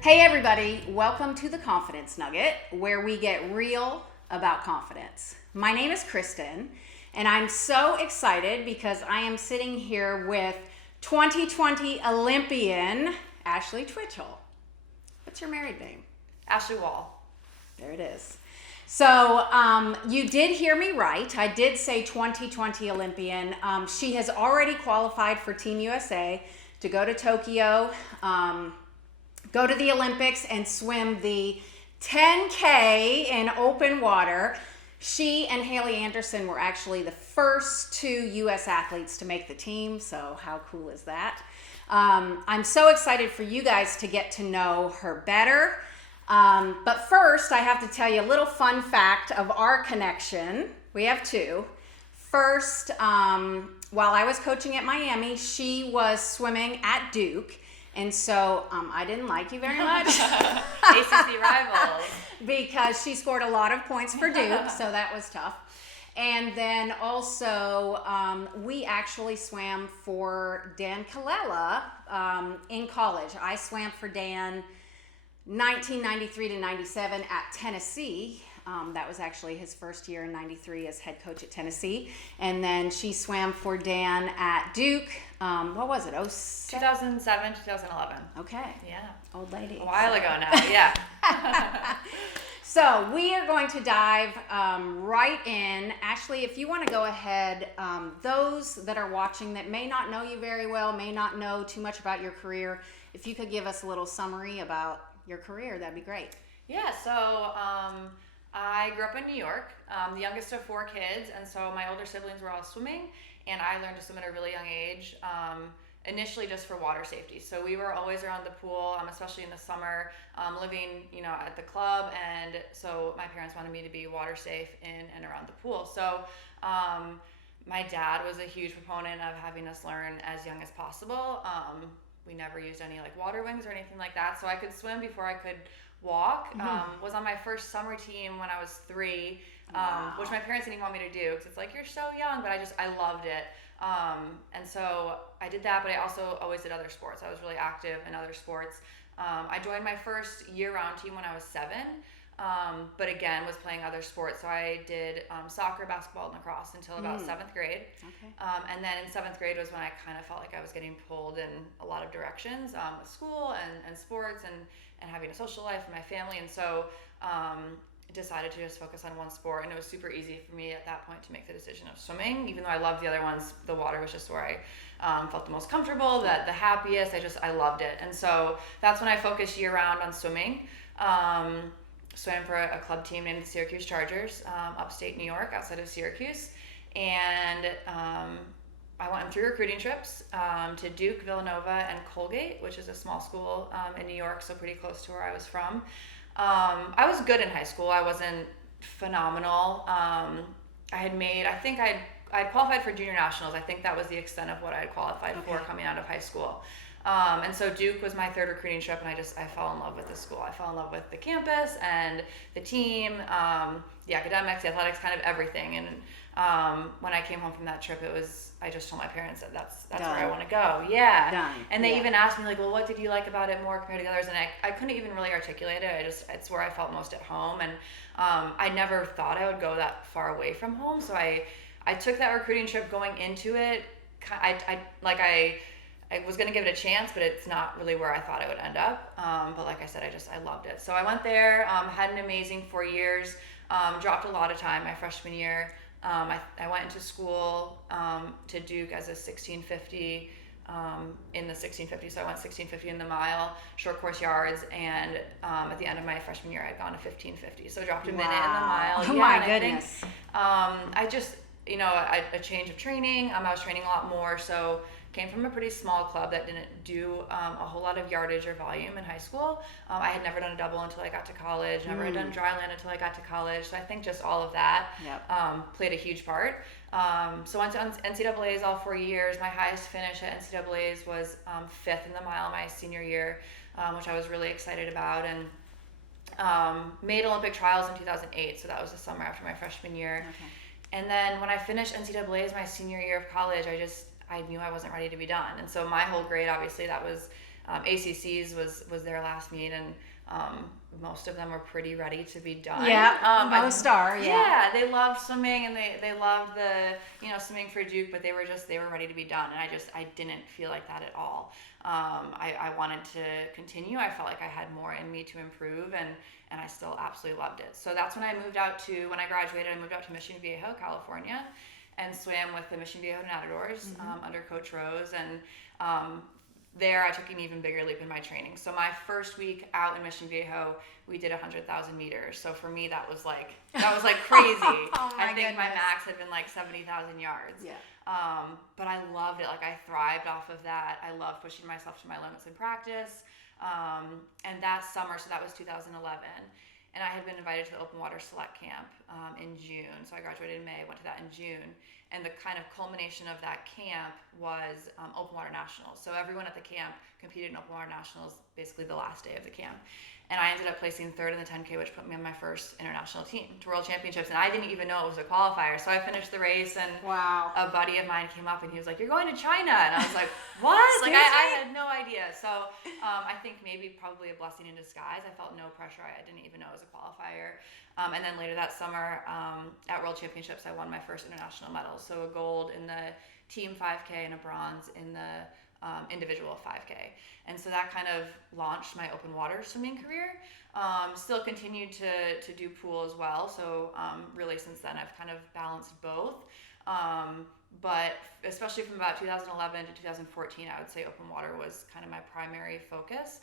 Hey everybody, welcome to the Confidence Nugget, where we get real about confidence. My name is Christen, and I'm so excited because I am sitting here with 2020 Olympian Ashley Twichell. What's your married name? Ashley Wall. There it is. So you did hear me right. I did say 2020 Olympian. She has already qualified for Team USA to go to Tokyo, go to the Olympics and swim the 10K in open water. She and Haley Anderson were actually the first two U.S. athletes to make the team, so how cool is that? I'm so excited for you guys to get to know her better. But first, I have to tell you a little fun fact of our connection. We have two. First, while I was coaching at Miami, she was swimming at Duke. And so I didn't like you very much. ACC rivals. Because she scored a lot of points for Duke, so that was tough. And then also, we actually swam for Dan Kallela in college. I swam for Dan 1993 to 97 at Tennessee. That was actually his first year in 93 as head coach at Tennessee. And then she swam for Dan at Duke. What was it? 2007, 2011. Okay. Yeah. Old lady. A while ago now, yeah. So we are going to dive right in. Ashley, if you want to go ahead, those that are watching that may not know you very well, may not know too much about your career, if you could give us a little summary about your career, that'd be great. Yeah, so I grew up in New York, the youngest of four kids, and so my older siblings were all swimming, and I learned to swim at a really young age, initially just for water safety. So we were always around the pool, especially in the summer, living, at the club, and so my parents wanted me to be water safe in and around the pool. So my dad was a huge proponent of having us learn as young as possible. We never used any water wings or anything like that, so I could swim before I could walk. Was on my first summer team when I was 3, Wow. which my parents didn't even want me to do because it's like, you're so young, but I loved it. And so I did that, but I also always did other sports. I was really active in other sports. I joined my first year-round team when I was 7, but again was playing other sports. So I did soccer, basketball, and lacrosse until about 7th grade. Okay. And then in 7th grade was when I kind of felt like I was getting pulled in a lot of directions with school and sports and having a social life and my family. And so decided to just focus on one sport. And it was super easy for me at that point to make the decision of swimming. Even though I loved the other ones, the water was just where I felt the most comfortable, the happiest. I loved it. And so that's when I focused year-round on swimming. Swam for a club team named the Syracuse Chargers, upstate New York, outside of Syracuse. And I went on 3 recruiting trips to Duke, Villanova, and Colgate, which is a small school in New York, so pretty close to where I was from. I was good in high school. I wasn't phenomenal. I had qualified for junior nationals. I think that was the extent of what I had qualified for coming out of high school. And so Duke was my 3rd recruiting trip, and I fell in love with the school. I fell in love with the campus and the team, the academics, the athletics, kind of everything. And when I came home from that trip, I just told my parents that that's where I want to go. Yeah. Done. And they even asked me well, what did you like about it more compared to the others? And I couldn't even really articulate it. It's where I felt most at home. And I never thought I would go that far away from home. So I took that recruiting trip going into it. I was going to give it a chance, but it's not really where I thought I would end up. But like I said, I loved it. So I went there, had an amazing 4 years, dropped a lot of time my freshman year. I went into school to Duke as a 1650 in the 1650. So I went 1650 in the mile, short course yards, and at the end of my freshman year, I'd gone to 1550. So I dropped a minute in the mile. Oh my goodness. I just, a change of training. I was training a lot more, so came from a pretty small club that didn't do a whole lot of yardage or volume in high school. I had never done a double until I got to college, never had done dry land until I got to college. So I think just all of that played a huge part. So I went to NCAAs all 4 years. My highest finish at NCAAs was 5th in the mile my senior year, which I was really excited about. And made Olympic trials in 2008, so that was the summer after my freshman year. Okay. And then when I finished NCAAs my senior year of college, I knew I wasn't ready to be done. And so my whole grade, obviously, that was ACC's was their last meet, and most of them were pretty ready to be done. Yeah, most are. Yeah, they loved swimming, and they loved the swimming for Duke, but they were ready to be done, and I didn't feel like that at all. I wanted to continue. I felt like I had more in me to improve, and I still absolutely loved it. So that's when I graduated, I moved out to Mission Viejo, California, and swam with the Mission Viejo Nadadors under Coach Rose, and there I took an even bigger leap in my training. So my first week out in Mission Viejo, we did 100,000 meters. So for me, that was like crazy. I think my max had been like 70,000 yards. Yeah. But I loved it. Like, I thrived off of that. I loved pushing myself to my limits in practice. And that summer, so that was 2011, and I had been invited to the Open Water Select Camp in June. So I graduated in May, went to that in June. And the kind of culmination of that camp was Open Water Nationals. So everyone at the camp competed in Open Water Nationals basically the last day of the camp. And I ended up placing third in the 10K, which put me on my first international team to World Championships. And I didn't even know it was a qualifier. So I finished the race, and wow. A buddy of mine came up and he was like, "You're going to China." And I was like, "What?" Like, I had no idea. So I think probably a blessing in disguise. I felt no pressure. I didn't even know it was a qualifier. And then later that summer at World Championships, I won my first international medal. So a gold in the team 5K and a bronze in the individual 5K. And so that kind of launched my open water swimming career. Still continued to do pool as well. So really since then I've kind of balanced both. But especially from about 2011 to 2014, I would say open water was kind of my primary focus.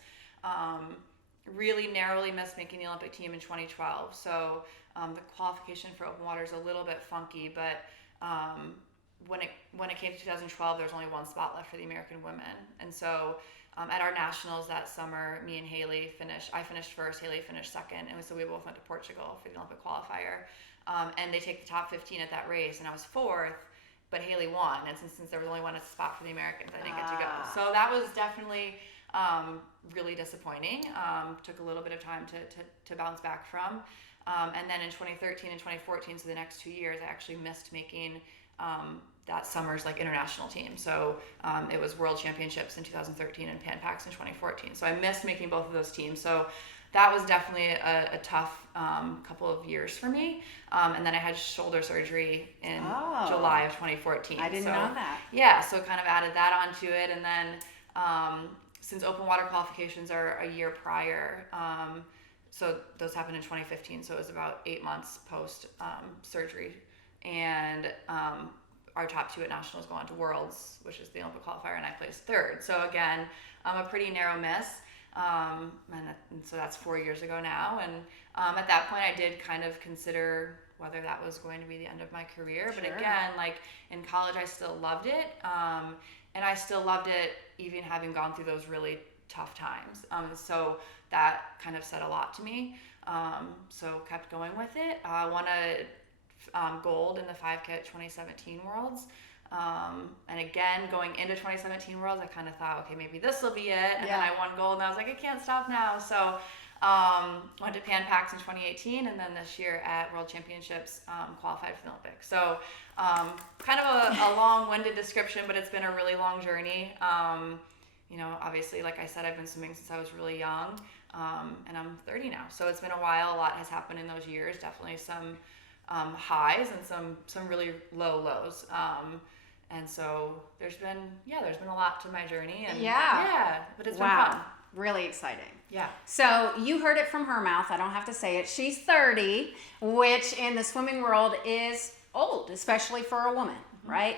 Really narrowly missed making the Olympic team in 2012. So the qualification for open water is a little bit funky, but when it came to 2012, there was only one spot left for the American women. And so at our nationals that summer, me and Haley I finished first, Haley finished second, and so we both went to Portugal for the Olympic qualifier. And they take the top 15 at that race, and I was fourth, but Haley won. And since there was only one spot for the Americans, I didn't get to go. So that was definitely really disappointing. Took a little bit of time to bounce back from. And then in 2013 and 2014, so the next 2 years, I actually missed making that summer's international team. So it was World Championships in 2013 and Pan Pacs in 2014. So I missed making both of those teams. So that was definitely a tough couple of years for me. And then I had shoulder surgery in July of 2014. I didn't know that. Yeah, so kind of added that onto it. And then since open water qualifications are a year prior, so those happened in 2015. So it was about 8 months post surgery. And our top two at nationals go on to Worlds, which is the Olympic qualifier, and I placed third. So again, a pretty narrow miss. And so that's 4 years ago now. And at that point, I did kind of consider whether that was going to be the end of my career. But again, in college, I still loved it. And I still loved it even having gone through those really tough times. So that kind of said a lot to me. So kept going with it. I won a gold in the 5K at 2017 Worlds. And again, going into 2017 Worlds, I kind of thought, okay, maybe this will be it. And then I won gold, and I was like, I can't stop now. So went to Pan Pacs in 2018, and then this year at World Championships, qualified for the Olympics. So kind of a long-winded description, but it's been a really long journey. Obviously, like I said, I've been swimming since I was really young, and I'm 30 now. So it's been a while. A lot has happened in those years. Definitely some highs and some really low lows. And so there's been a lot to my journey, and but it's been fun. Really exciting. Yeah. So you heard it from her mouth. I don't have to say it. She's 30, which in the swimming world is old, especially for a woman, right?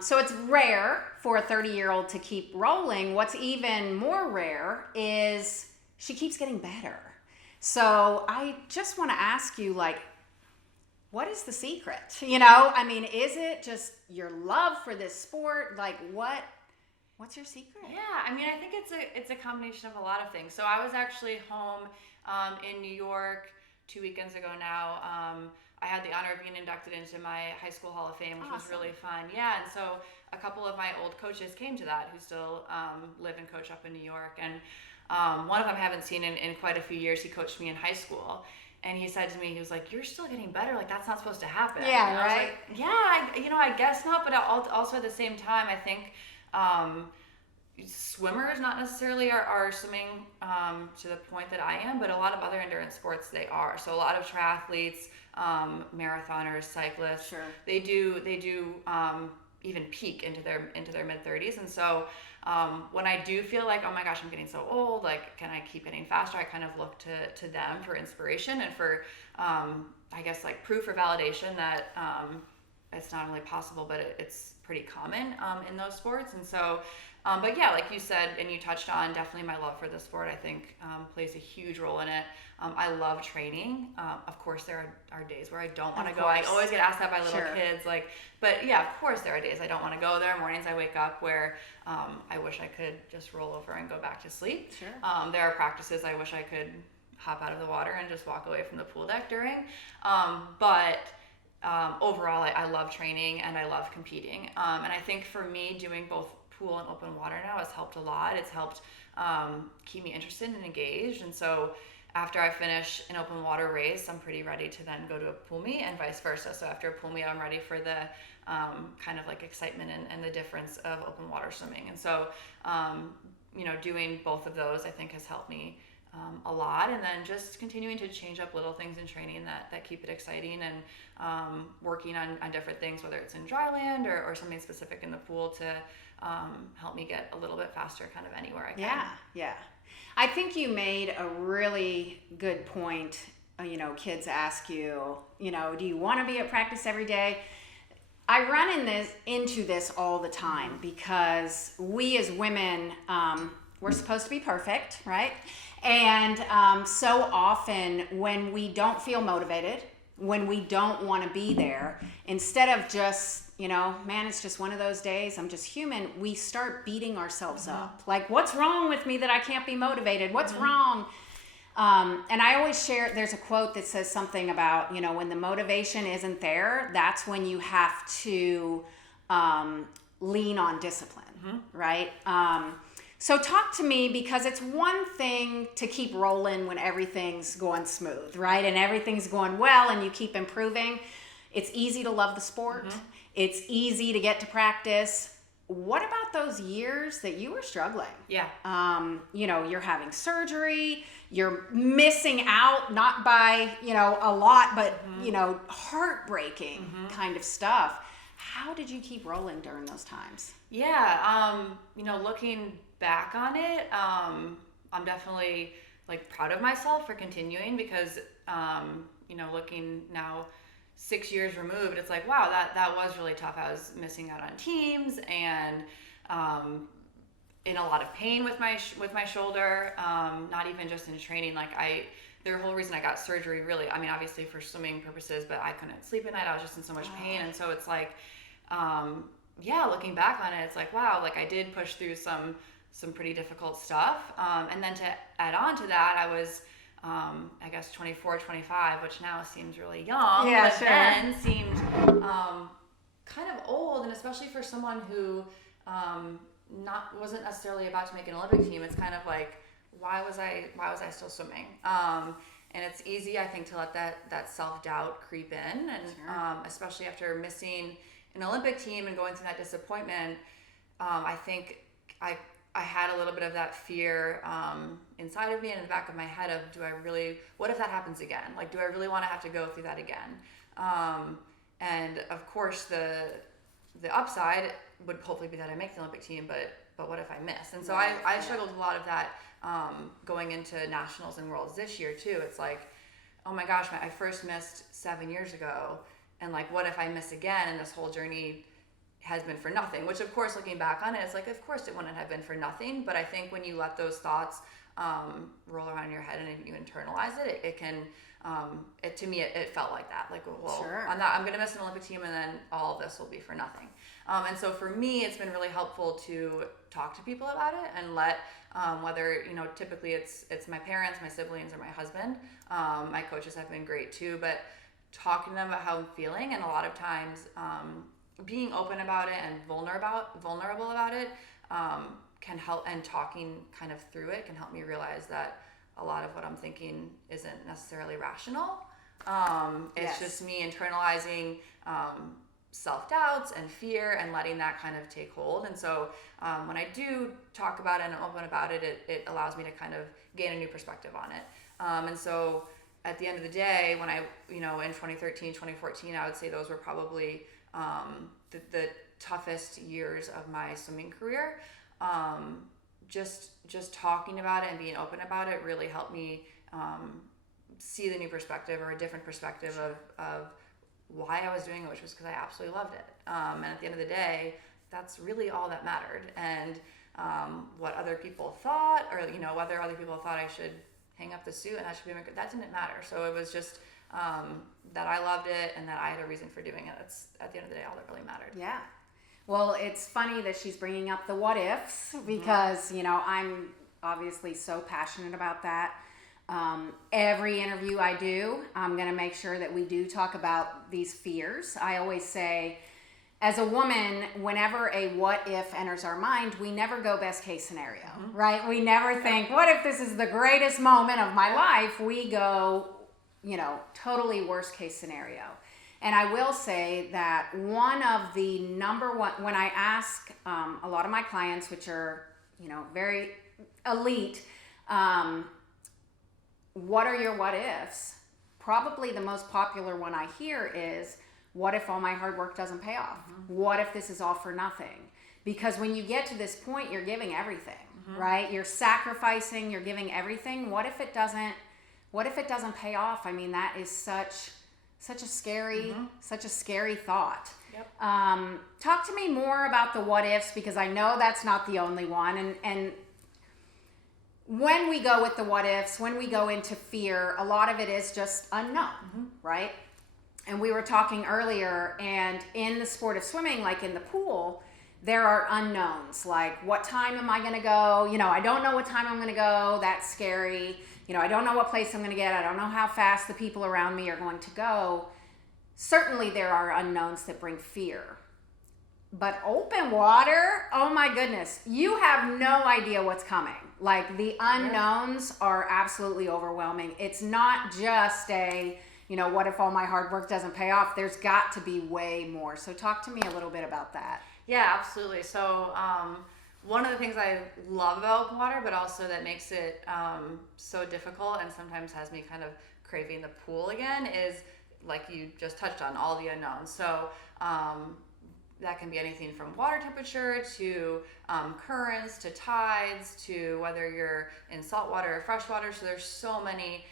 So it's rare for a 30-year-old to keep rolling. What's even more rare is she keeps getting better. So I just want to ask you, what is the secret? Is it just your love for this sport? What's your secret? Yeah, I think it's a combination of a lot of things. So I was actually home in New York 2 weekends ago now. I had the honor of being inducted into my high school Hall of Fame, which was really fun. Yeah, and so a couple of my old coaches came to that who still live and coach up in New York. And one of them I haven't seen in quite a few years. He coached me in high school. And he said to me, he was like, "You're still getting better. That's not supposed to happen." Yeah, and right? I was like, I guess not. But also at the same time, I think, swimmers not necessarily are swimming to the point that I am, but a lot of other endurance sports they are. So a lot of triathletes, marathoners, cyclists, Sure. they do even peak into their mid 30s. And so when I do feel like, oh my gosh, I'm getting so old, like can I keep getting faster, I kind of look to them for inspiration and for I guess like proof or validation that it's not only possible, but it's pretty common in those sports. And so but yeah, like you said, and you touched on, definitely my love for the sport, I think, plays a huge role in it. I love training. Of course, there are days where I don't want to go. I always get asked that by little Sure. kids. Like, but yeah, of course, there are days I don't want to go there. Mornings I wake up where I wish I could just roll over and go back to sleep. Sure. There are practices I wish I could hop out of the water and just walk away from the pool deck during. But overall, I love training and I love competing. And I think for me, doing both pool and open water now has helped a lot. It's helped keep me interested and engaged. And so after I finish an open water race, I'm pretty ready to then go to a pool meet and vice versa. So after a pool meet, I'm ready for the kind of like excitement and the difference of open water swimming. And so, doing both of those, I think has helped me a lot. And then just continuing to change up little things in training that keep it exciting and working on different things, whether it's in dry land or something specific in the pool to help me get a little bit faster kind of anywhere I can. Yeah. I think you made a really good point. Kids ask you, do you want to be at practice every day? I run into this all the time because we as women, we're supposed to be perfect, right? And so often when we don't feel motivated, when we don't want to be there, instead of just, man, it's just one of those days, I'm just human, we start beating ourselves up. Like, what's wrong with me that I can't be motivated? What's wrong? And I always share, there's a quote that says something about, when the motivation isn't there, that's when you have to lean on discipline, right? So talk to me, because it's one thing to keep rolling when everything's going smooth, right? And everything's going well and you keep improving. It's easy to love the sport. It's easy to get to practice. What about those years that you were struggling? Yeah. You're having surgery, you're missing out, not by, a lot, but, heartbreaking kind of stuff. How did you keep rolling during those times? Yeah. Looking back on it, I'm definitely proud of myself for continuing because, looking now 6 years removed, it's like, wow, that was really tough. I was missing out on teams and in a lot of pain with my shoulder, not even just in training. The whole reason I got surgery really, obviously for swimming purposes, but I couldn't sleep at night. I was just in so much pain. And so it's like, looking back on it, it's like, wow, I did push through some pretty difficult stuff. And then to add on to that, I was, 24, 25, which now seems really young, but then seemed kind of old, and especially for someone who wasn't necessarily about to make an Olympic team. It's kind of like, why was I still swimming? And it's easy, I think, to let that self-doubt creep in, and especially after missing an Olympic team and going through that disappointment, I think I had a little bit of that fear inside of me and in the back of my head of, what if that happens again? Do I really want to have to go through that again? And of course the upside would hopefully be that I make the Olympic team, but what if I miss? And so I struggled with a lot of that going into nationals and worlds this year too. It's like, oh my gosh, I first missed 7 years ago, and what if I miss again? And this whole journey has been for nothing, which of course, looking back on it, it's like, of course it wouldn't have been for nothing. But I think when you let those thoughts roll around in your head and you internalize it, it can, to me, it felt like that. I'm going to miss an Olympic team and then all of this will be for nothing. And so for me, it's been really helpful to talk to people about it and let, whether, typically it's my parents, my siblings, or my husband. My coaches have been great too, but talking to them about how I'm feeling, and a lot of times, being open about it and vulnerable about it can help, and talking kind of through it can help me realize that a lot of what I'm thinking isn't necessarily rational. It's just me internalizing self-doubts and fear and letting that kind of take hold. And so when I do talk about it and open about it, it allows me to kind of gain a new perspective on it. And so at the end of the day, when I, in 2013, 2014, I would say those were probably the toughest years of my swimming career. Just talking about it and being open about it really helped me see the new perspective or a different perspective of why I was doing it, which was because I absolutely loved it. And at the end of the day, that's really all that mattered. And what other people thought, or whether other people thought I should hang up the suit and that should be that didn't matter. So it was just that I loved it and that I had a reason for doing it. That's at the end of the day all that really mattered. Yeah. Well, it's funny that she's bringing up the what ifs because, I'm obviously so passionate about that. Every interview I do, I'm going to make sure that we do talk about these fears. I always say, as a woman, whenever a what if enters our mind, we never go best case scenario, right? We never think, what if this is the greatest moment of my life? We go, totally worst case scenario. And I will say that one of the number one, when I ask a lot of my clients, which are, very elite, what are your what ifs? Probably the most popular one I hear is, what if all my hard work doesn't pay off? What if this is all for nothing? Because when you get to this point, you're giving everything, right? You're sacrificing, you're giving everything. What if it doesn't pay off? I mean, that is such a scary thought. Yep. Talk to me more about the what ifs, because I know that's not the only one. And when we go with the what ifs, when we go into fear, a lot of it is just unknown, right? And we were talking earlier, and in the sport of swimming, like in the pool, there are unknowns. Like, what time am I going to go? I don't know what time I'm going to go. That's scary. I don't know what place I'm going to get. I don't know how fast the people around me are going to go. Certainly there are unknowns that bring fear. But open water, oh my goodness, you have no idea what's coming. Like, the unknowns are absolutely overwhelming. It's not just what if all my hard work doesn't pay off? There's got to be way more. So talk to me a little bit about that. Yeah, absolutely. So one of the things I love about open water, but also that makes it so difficult and sometimes has me kind of craving the pool again, is, like you just touched on, all the unknowns. So that can be anything from water temperature to currents to tides to whether you're in salt water or fresh water. So there's so many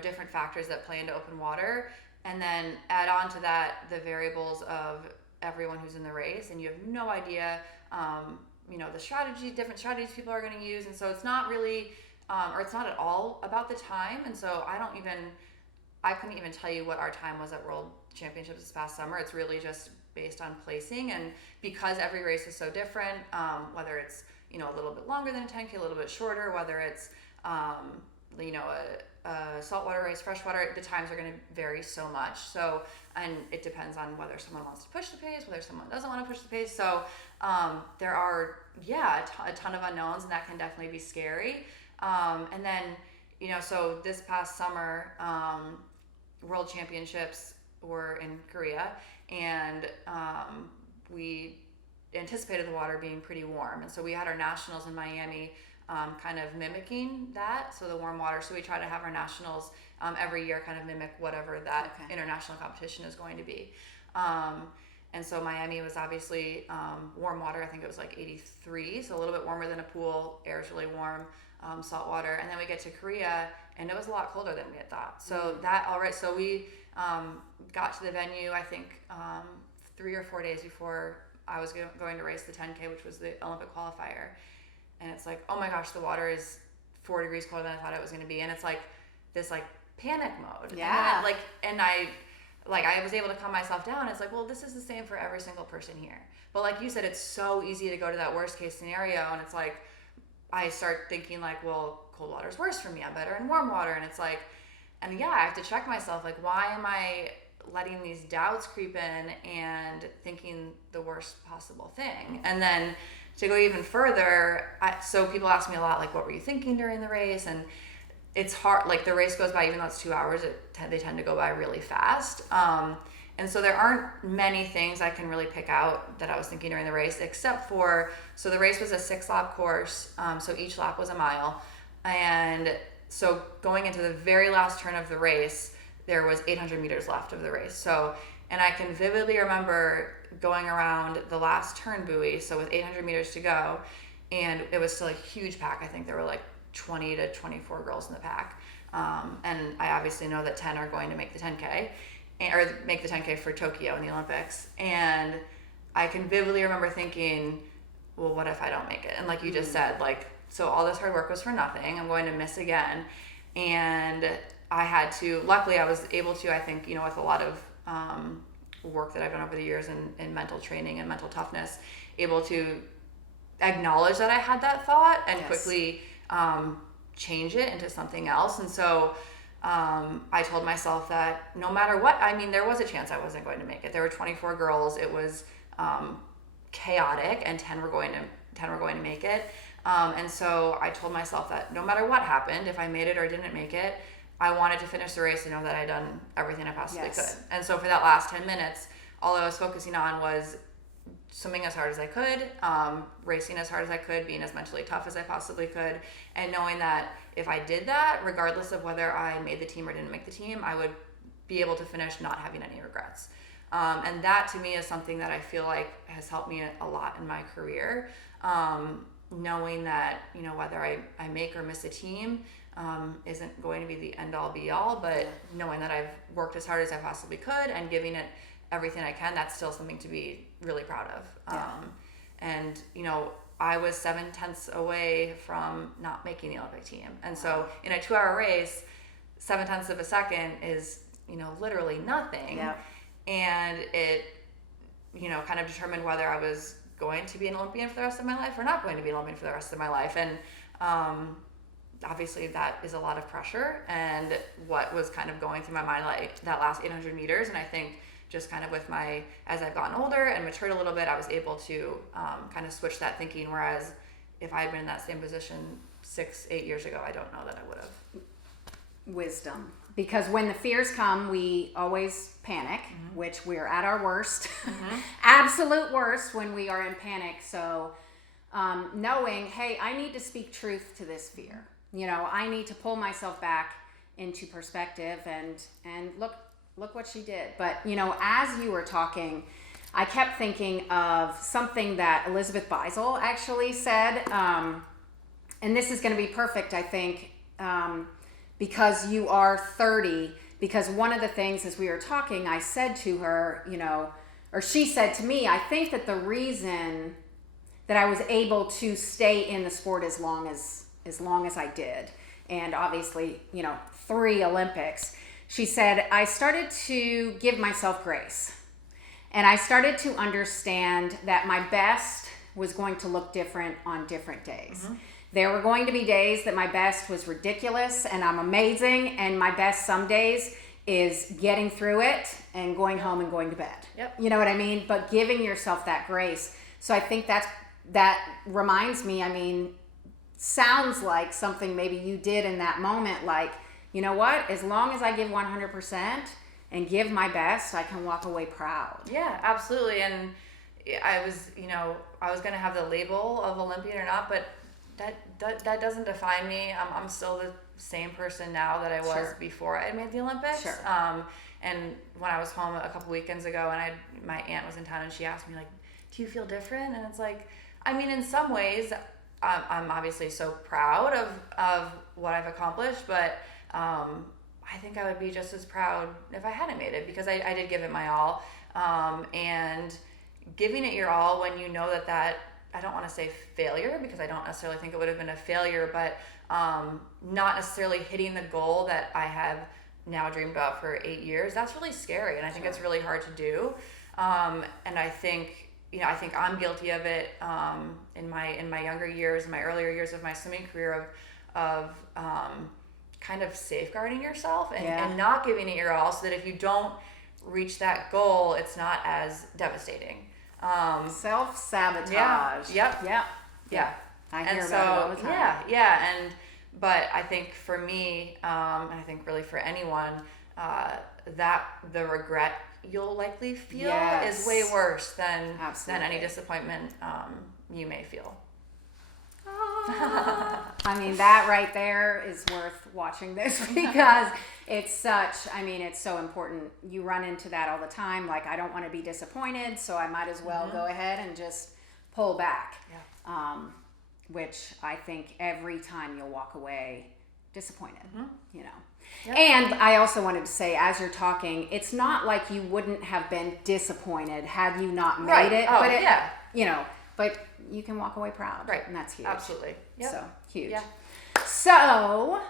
different factors that play into open water. And then add on to that the variables of everyone who's in the race, and you have no idea the different strategies people are going to use. And so it's not really or it's not at all about the time. And so I couldn't even tell you what our time was at World Championships this past summer. It's really just based on placing, and because every race is so different, whether it's a little bit longer than a 10K, a little bit shorter, whether it's a saltwater race, freshwater, the times are going to vary so much. So, and it depends on whether someone wants to push the pace, whether someone doesn't want to push the pace. So there are a ton of unknowns, and that can definitely be scary. And then so this past summer, World Championships were in Korea, and we anticipated the water being pretty warm, and so we had our nationals in Miami kind of mimicking that, so the warm water. So we try to have our nationals every year kind of mimic whatever that international competition is going to be. And so Miami was obviously warm water. I think it was like 83, so a little bit warmer than a pool. Air's really warm, salt water. And then we get to Korea, and it was a lot colder than we had thought. So so we got to the venue, I think 3 or 4 days before I was going to race the 10K, which was the Olympic qualifier. And it's like, oh my gosh, the water is 4 degrees colder than I thought it was going to be. And it's like this panic mode. Yeah. And I was able to calm myself down. It's like, well, this is the same for every single person here. But like you said, it's so easy to go to that worst case scenario. And it's like, I start thinking like, well, cold water is worse for me. I'm better in warm water. And it's like, I have to check myself. Like, why am I letting these doubts creep in and thinking the worst possible thing? And then to go even further, so people ask me a lot, like, what were you thinking during the race? And it's hard, like the race goes by, even though it's 2 hours, they tend to go by really fast. And so there aren't many things I can really pick out that I was thinking during the race, except for, so the race was a 6-lap course, so each lap was a mile. And so going into the very last turn of the race, there was 800 meters left of the race. So, and I can vividly remember going around the last turn buoy, so with 800 meters to go, and it was still a huge pack. I think there were like 20 to 24 girls in the pack. And I obviously know that 10 are going to make the 10K, or make the 10K for Tokyo in the Olympics. And I can vividly remember thinking, well, what if I don't make it? And like you just said, like, so all this hard work was for nothing. I'm going to miss again. And I had to, luckily I was able to, I think, you know, with a lot of work that I've done over the years in mental training and mental toughness, able to acknowledge that I had that thought and quickly change it into something else. And so I told myself that no matter what, I mean, there was a chance I wasn't going to make it. There were 24 girls. It was chaotic, and 10 were going to make it. And so I told myself that no matter what happened, if I made it or didn't make it, I wanted to finish the race and know that I'd done everything I possibly could. And so for that last 10 minutes, all I was focusing on was swimming as hard as I could, racing as hard as I could, being as mentally tough as I possibly could, and knowing that if I did that, regardless of whether I made the team or didn't make the team, I would be able to finish not having any regrets. And that to me is something that I feel like has helped me a lot in my career. Knowing that, you know, whether I make or miss a team isn't going to be the end all be all, but knowing that I've worked as hard as I possibly could and giving it everything I can, that's still something to be really proud of. And, you know, I was 7/10 away from not making the Olympic team. And so in a 2-hour race, 7/10 of a second is, you know, literally nothing. And it, you know, kind of determined whether I was going to be an Olympian for the rest of my life or not going to be an Olympian for the rest of my life. And obviously that is a lot of pressure, and what was kind of going through my mind like that last 800 meters. And I think just kind of with as I've gotten older and matured a little bit, I was able to kind of switch that thinking. Whereas if I had been in that same position 6-8 years ago, I don't know that I would have. Wisdom. Because when the fears come, we always panic, which we're at our worst, absolute worst when we are in panic. So knowing, hey, I need to speak truth to this fear. You know, I need to pull myself back into perspective and look what she did. But, you know, as you were talking, I kept thinking of something that Elizabeth Beisel actually said, and this is going to be perfect, I think, because you are 30, because one of the things as we were talking, I said to her, you know, or she said to me, I think that the reason that I was able to stay in the sport as long as I did, and obviously, you know, 3 Olympics, she said, I started to give myself grace. And I started to understand that my best was going to look different on different days. There were going to be days that my best was ridiculous and I'm amazing, and my best some days is getting through it and going home and going to bed. You know what I mean? But giving yourself that grace. So I think that reminds me, I mean, sounds like something maybe you did in that moment, like, you know what, as long as I give 100% and give my best, I can walk away proud. Yeah, absolutely. And I was, you know, I was going to have the label of Olympian or not, but that doesn't define me. I'm still the same person now that I was before I made the Olympics. And when I was home a couple weekends ago, and my aunt was in town, and she asked me, like, do you feel different? And it's like, I mean, in some ways, I'm obviously so proud of what I've accomplished, but I think I would be just as proud if I hadn't made it, because I did give it my all. And giving it your all when you know that I don't want to say failure, because I don't necessarily think it would have been a failure, but not necessarily hitting the goal that I have now dreamed about for 8 years, that's really scary. And I think it's really hard to do. And I think, you know, I think I'm guilty of it in my younger years, in my earlier years of my swimming career, of kind of safeguarding yourself and not giving it your all, so that if you don't reach that goal, it's not as devastating. Self-sabotage. Yeah. I hear about it all the time. But I think for me, and I think really for anyone, that the regret you'll likely feel Yes. is way worse than Absolutely. any disappointment you may feel. I mean, that right there is worth watching this because it's so important. You run into that all the time. Like, I don't want to be disappointed, so I might as well go ahead and just pull back. Yeah. Which I think every time you'll walk away disappointed, you know. Yep. And I also wanted to say, as you're talking, it's not like you wouldn't have been disappointed had you not made Right. it. Oh, but yeah. You know, but you can walk away proud. Right. And that's huge. Absolutely. Yep. So, huge. Yeah. So,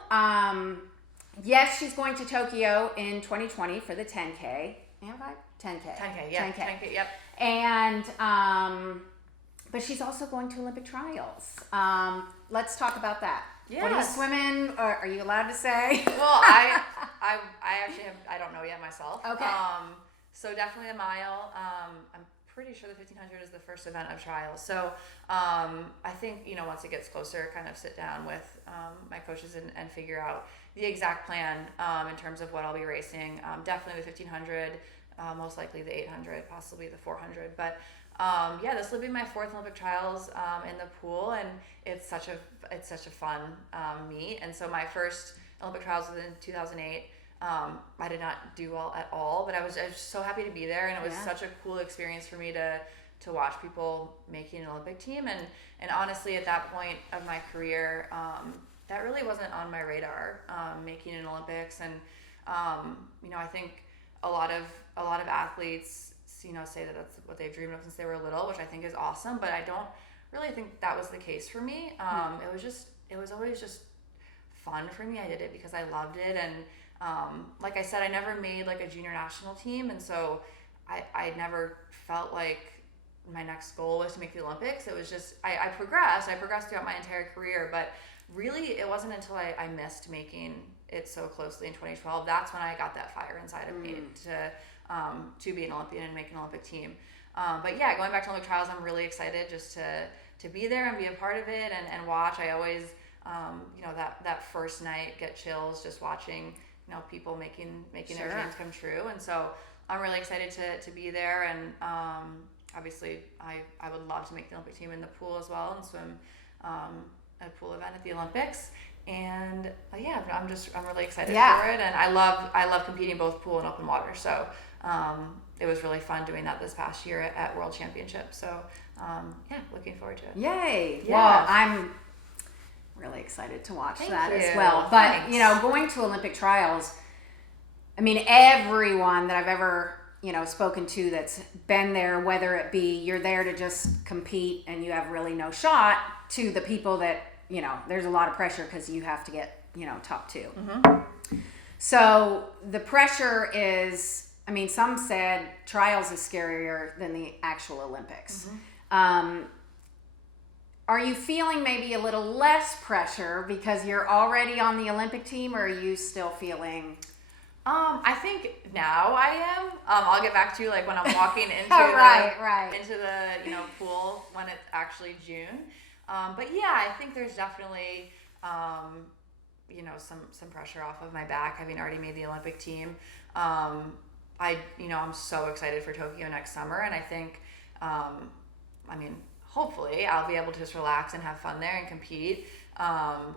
yes, she's going to Tokyo in 2020 for the 10K. Am I? 10K. 10K, yeah. 10K, yep. And, but she's also going to Olympic trials. Let's talk about that. Yes. What are you swimming? Or are you allowed to say? Well, I actually I don't know yet myself. Okay. So definitely a mile. I'm pretty sure the 1500 is the first event of trials. So I think, once it gets closer, kind of sit down with my coaches and figure out the exact plan in terms of what I'll be racing. Definitely the 1500, most likely the 800, possibly the 400. But this will be my fourth Olympic trials in the pool, and it's such a fun meet. And so my first Olympic trials was in 2008. I did not do well at all, but I was so happy to be there, and it was such a cool experience for me to watch people making an Olympic team. And honestly, at that point of my career, that really wasn't on my radar, making an Olympics. And I think a lot of athletes say that that's what they've dreamed of since they were little, which I think is awesome, but I don't really think that was the case for me. It was always just fun for me. I did it because I loved it, and like I said, I never made like a junior national team, and so I never felt like my next goal was to make the Olympics. It was just I progressed throughout my entire career, but really it wasn't until I missed making it so closely in 2012. That's when I got that fire inside of me to be an Olympian and make an Olympic team. But yeah, going back to Olympic trials, I'm really excited just to be there and be a part of it and watch. I always that first night get chills just watching people making their dreams come true. And so I'm really excited to be there, and obviously I would love to make the Olympic team in the pool as well and swim a pool event at the Olympics. And I'm really excited for it, and I love competing both pool and open water. So it was really fun doing that this past year at World Championships. So looking forward to it. Yay! Yeah. Well, I'm really excited to watch that Thank as you. well. But Thanks. going to Olympic trials, I mean, everyone that I've ever spoken to that's been there, whether it be you're there to just compete and you have really no shot, to the people that there's a lot of pressure because you have to get top two. So the pressure is, I mean, some said trials is scarier than the actual Olympics. Are you feeling maybe a little less pressure because you're already on the Olympic team, or are you still feeling? I think now I am. I'll get back to you like when I'm walking into into the pool when it's actually June. But yeah, I think there's definitely some pressure off of my back, having already made the Olympic team. I'm so excited for Tokyo next summer, and I think hopefully I'll be able to just relax and have fun there and compete.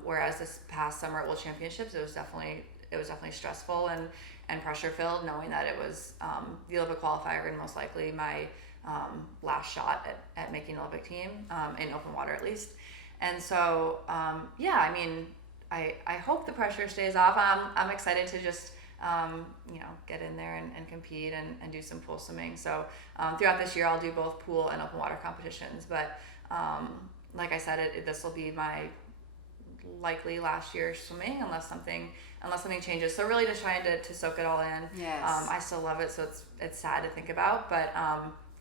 Whereas this past summer at World Championships, it was definitely stressful and pressure filled, knowing that it was the Olympic qualifier and most likely my last shot at making an Olympic team, in open water at least. And so I hope the pressure stays off. I'm excited to just get in there and compete and do some pool swimming. So throughout this year I'll do both pool and open water competitions, but like I said, this will be my likely last year swimming unless something changes. So really just trying to soak it all in. Yes. I still love it, so it's sad to think about, but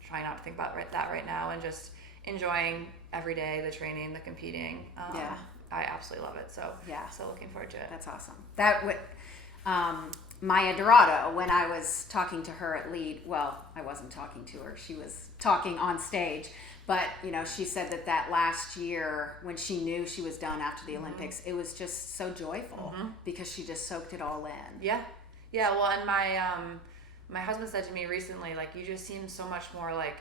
trying not to think about that right now and just enjoying every day, the training, the competing. I absolutely love it. So so looking forward to it. That's awesome. That would Maya Dorado, when I was talking to her at Lead, well, I wasn't talking to her, she was talking on stage, but she said that last year when she knew she was done after the Olympics, it was just so joyful because she just soaked it all in. Yeah. Well, and my husband said to me recently, like, you just seem so much more like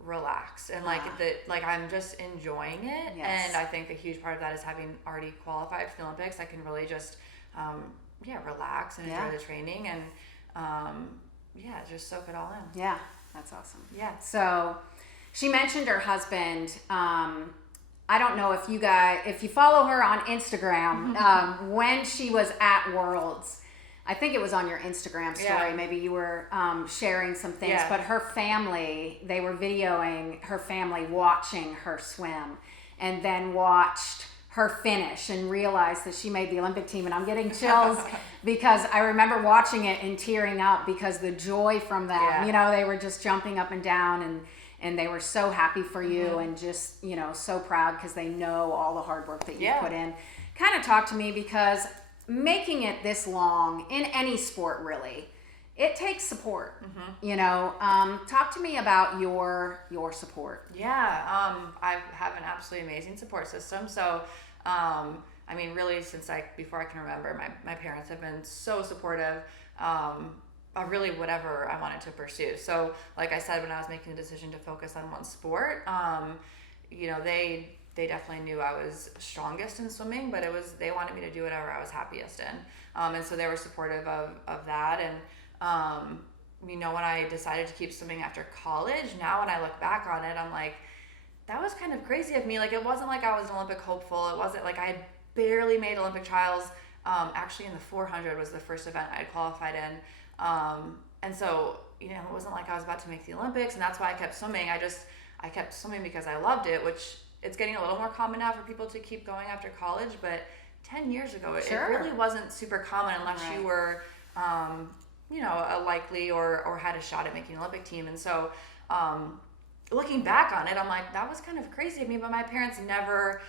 relaxed and like like I'm just enjoying it. Yes. And I think a huge part of that is having already qualified for the Olympics. I can really just relax and enjoy the training and just soak it all in. Yeah, that's awesome. Yeah. So she mentioned her husband. I don't know if you follow her on Instagram, when she was at Worlds, I think it was on your Instagram story. Maybe you were sharing some things, but her family, they were videoing her family watching her swim and then watched her finish and realized that she made the Olympic team. And I'm getting chills because I remember watching it and tearing up because the joy from them, they were just jumping up and down and they were so happy for you and just, so proud because they know all the hard work that you put in. Kind of talk to me because making it this long in any sport really, it takes support. Talk to me about your support. I have an absolutely amazing support system. So really since before I can remember, my parents have been so supportive of really whatever I wanted to pursue. So like I said, when I was making the decision to focus on one sport, they definitely knew I was strongest in swimming, but they wanted me to do whatever I was happiest in. And so they were supportive of that. And, when I decided to keep swimming after college, now when I look back on it, I'm like, that was kind of crazy of me. Like, it wasn't like I was an Olympic hopeful. It wasn't like I had barely made Olympic trials. Actually in the 400 was the first event I had qualified in. And so, it wasn't like I was about to make the Olympics, and that's why I kept swimming. I kept swimming because I loved it, which it's getting a little more common now for people to keep going after college, but 10 years ago, it really wasn't super common unless you were, a likely or had a shot at making an Olympic team. And so, looking back on it, I'm like, that was kind of crazy of me, but my parents never,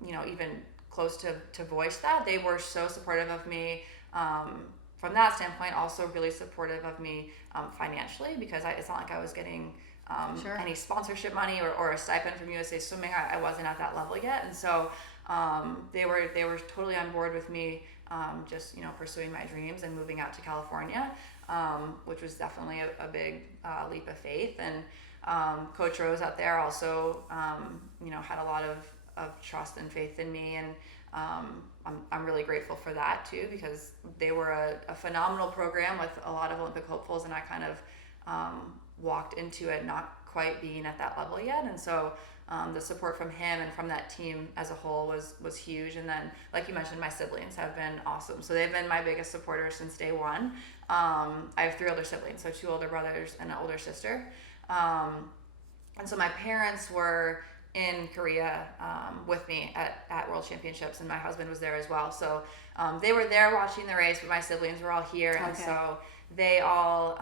even close to voice that. They were so supportive of me, from that standpoint, also really supportive of me, financially, because it's not like I was getting, any sponsorship money or a stipend from USA Swimming. I wasn't at that level yet. And so, they were totally on board with me, just, pursuing my dreams and moving out to California, which was definitely a big, leap of faith. And, Coach Rose out there also, had a lot of trust and faith in me. And, I'm really grateful for that too, because they were a phenomenal program with a lot of Olympic hopefuls, and I kind of, walked into it not quite being at that level yet. And so the support from him and from that team as a whole was huge. And then, like you mentioned, my siblings have been awesome. So they've been my biggest supporters since day one. I have 3 older siblings, so 2 older brothers and an older sister. And so my parents were in Korea with me at World Championships, and my husband was there as well. So they were there watching the race, but my siblings were all here. And so they all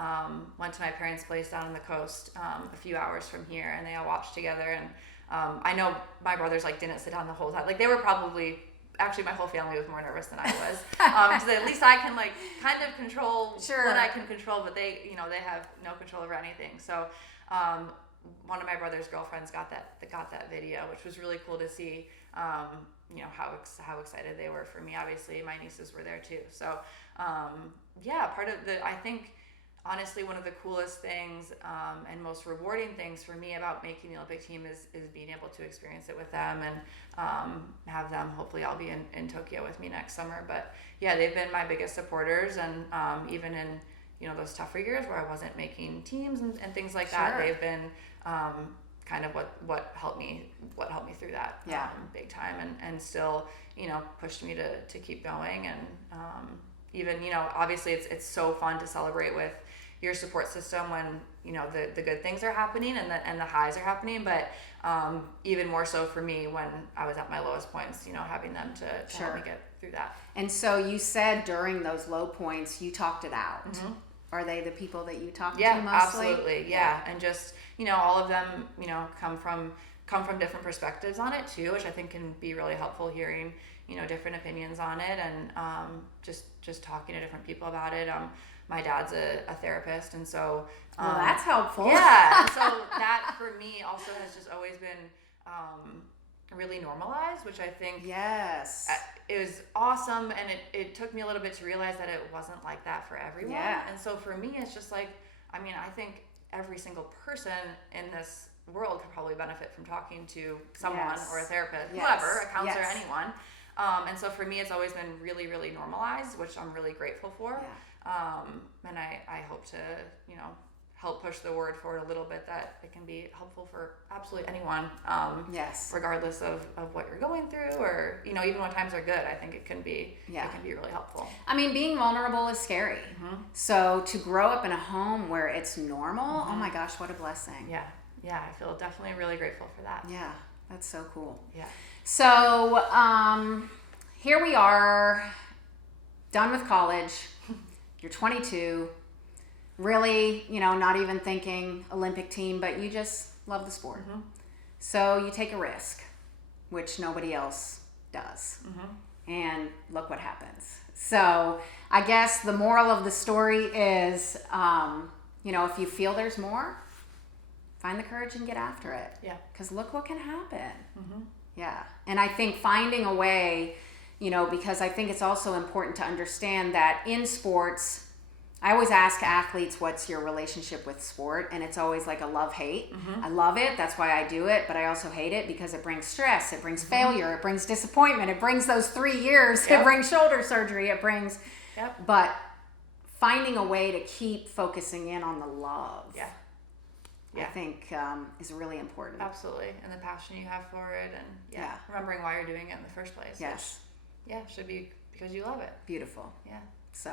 went to my parents' place down on the coast, a few hours from here, and they all watched together. And I know my brothers didn't sit down the whole time. Like, they were probably, actually my whole family was more nervous than I was, because at least I can kind of control what I can control, but they they have no control over anything. So one of my brother's girlfriends got that video, which was really cool to see. How excited they were for me. Obviously, my nieces were there too. So, part of I think, honestly, one of the coolest things and most rewarding things for me about making the Olympic team is being able to experience it with them and have them hopefully all be in Tokyo with me next summer. But yeah, they've been my biggest supporters, and even in those tougher years where I wasn't making teams and things like that, they've been kind of what helped me through that big time, and still pushed me to keep going. And even obviously it's so fun to celebrate with your support system when the good things are happening and the highs are happening, but even more so for me when I was at my lowest points, having them to help me get through that. And so you said during those low points you talked it out. Mm-hmm. Are they the people that you talk to mostly? Absolutely. Yeah. And just, all of them, come from different perspectives on it too, which I think can be really helpful, hearing, different opinions on it, and just talking to different people about it. My dad's a therapist, and so well, that's helpful. Yeah. And so that for me also has just always been really normalized, which I think Yes. it was awesome, and it took me a little bit to realize that it wasn't like that for everyone. Yeah. And so for me, it's just like, I mean, I think every single person in this world could probably benefit from talking to someone Yes. or a therapist, Yes. whoever, a counselor, Yes. anyone. And so for me, it's always been really, really normalized, which I'm really grateful for. Yeah. And I hope to, help push the word forward a little bit, that it can be helpful for absolutely anyone. Yes. Regardless of what you're going through, or, even when times are good, I think it can be really helpful. I mean, being vulnerable is scary. Mm-hmm. So to grow up in a home where it's normal, Mm-hmm. oh my gosh, what a blessing. Yeah. I feel definitely really grateful for that. Yeah, that's so cool. Yeah. So here we are, done with college. You're 22. Really, not even thinking Olympic team, but you just love the sport. Mm-hmm. So you take a risk, which nobody else does. Mm-hmm. And look what happens. So I guess the moral of the story is, if you feel there's more, find the courage and get after it. Yeah. Because look what can happen. Mm-hmm. Yeah. And I think finding a way, because I think it's also important to understand that in sports, I always ask athletes, what's your relationship with sport? And it's always like a love-hate. Mm-hmm. I love it. That's why I do it. But I also hate it because it brings stress. It brings failure. It brings disappointment. It brings those 3 years. Yep. It brings shoulder surgery. It brings... Yep. But finding a way to keep focusing in on the love, I think is really important. Absolutely. And the passion you have for it, and remembering why you're doing it in the first place. Yes. Which, should be because you love it. Beautiful. Yeah. So,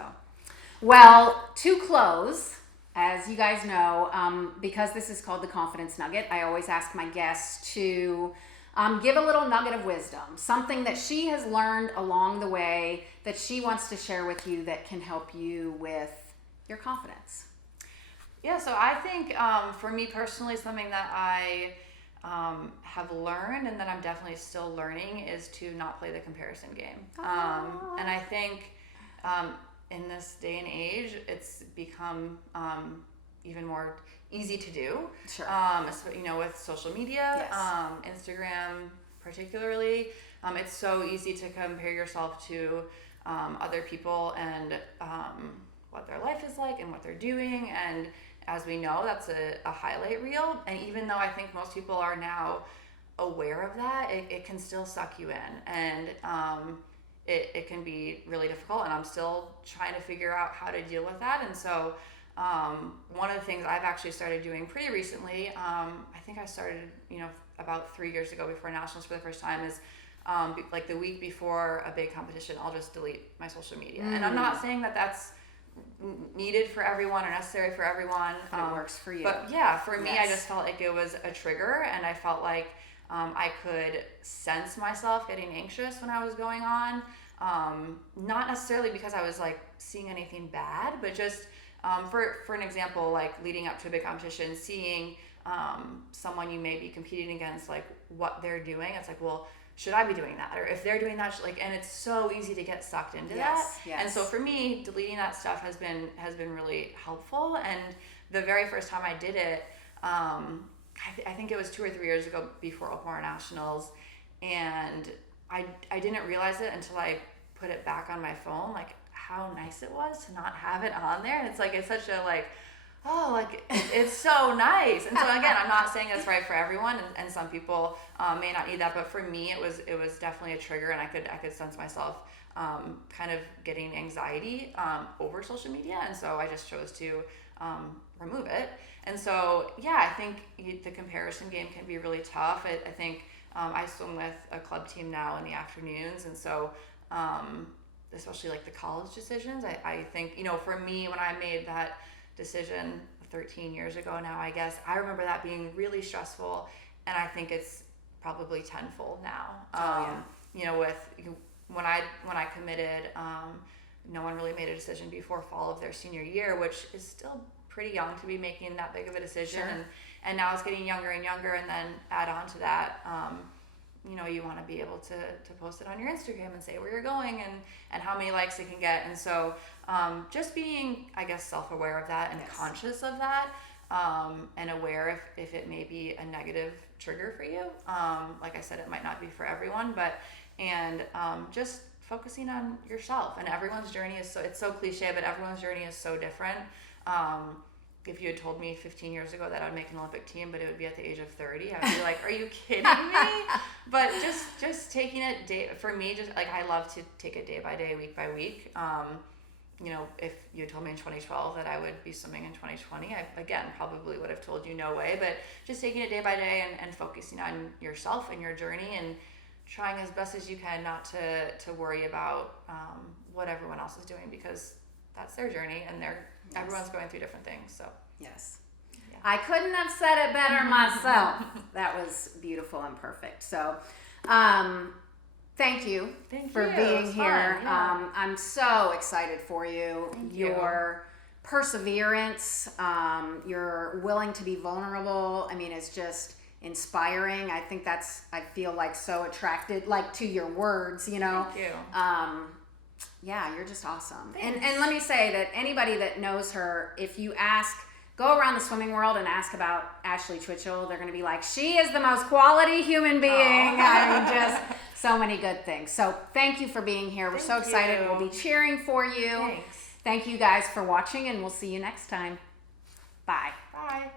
well, to close, as you guys know, because this is called the Confidence Nugget, I always ask my guests to give a little nugget of wisdom, something that she has learned along the way that she wants to share with you that can help you with your confidence. Yeah, so I think for me personally, something that I have learned and that I'm definitely still learning is to not play the comparison game. And I think in this day and age, it's become even more easy to do. Sure. With social media, Yes. Instagram particularly, it's so easy to compare yourself to other people and what their life is like and what they're doing. And as we know, that's a highlight reel. And even though I think most people are now aware of that, it can still suck you in. And it can be really difficult. And I'm still trying to figure out how to deal with that. And so one of the things I've actually started doing pretty recently, I think I started, about 3 years ago before nationals for the first time, is like the week before a big competition, I'll just delete my social media. And I'm not saying that that's needed for everyone or necessary for everyone. But it works for you. But yeah, for me, I Yes. just felt like it was a trigger, and I felt like I could sense myself getting anxious when I was going on. Not necessarily because I was like seeing anything bad, but just for an example, like leading up to a big competition, seeing someone you may be competing against, like what they're doing. It's like, well, should I be doing that? Or if they're doing that, and it's so easy to get sucked into that. Yes. And so for me, deleting that stuff has been really helpful. And the very first time I did it, I think it was 2 or 3 years ago before Olympian Nationals, and I didn't realize it until I put it back on my phone, like how nice it was to not have it on there. And it's like, it's such a it's so nice. And so again, I'm not saying that's right for everyone, and some people may not need that, but for me, it was definitely a trigger, and I could sense myself kind of getting anxiety over social media, and so I just chose to remove it. And so I think the comparison game can be really tough. I think I swim with a club team now in the afternoons, and so especially like the college decisions, I think for me, when I made that decision 13 years ago now, I guess, I remember that being really stressful, and I think it's probably tenfold now. When I committed, no one really made a decision before fall of their senior year, which is still pretty young to be making that big of a decision. Sure. And now it's getting younger and younger, and then add on to that, you want to be able to post it on your Instagram and say where you're going and how many likes it can get. And so just being, I guess, self-aware of that and Yes. conscious of that and aware if it may be a negative trigger for you. Like I said, it might not be for everyone, and just focusing on yourself. And everyone's journey is it's so cliche, but everyone's journey is so different. If you had told me 15 years ago that I would make an Olympic team, but it would be at the age of 30, I would be like, are you kidding me? But just taking it for me, just like, I love to take it day by day, week by week. If you told me in 2012 that I would be swimming in 2020, I, again, probably would have told you no way, but just taking it day by day and focusing on yourself and your journey and trying as best as you can not to worry about what everyone else is doing, because that's their journey and everyone's going through different things. So yes. Yeah. I couldn't have said it better myself. That was beautiful and perfect. So, thank you for being here. Yeah. I'm so excited for you. Thank you. Your perseverance, you're willing to be vulnerable. I mean, it's just inspiring. I think I feel like so attracted, like, to your words, you know. Thank you. Yeah, you're just awesome. Thanks. And let me say that anybody that knows her, if you go around the swimming world and ask about Ashley Twichell, they're going to be like, she is the most quality human being. I mean, just so many good things. So thank you for being here. We're so excited. you. We'll be cheering for you. Thanks. Thank you guys for watching, and we'll see you next time. Bye. Bye.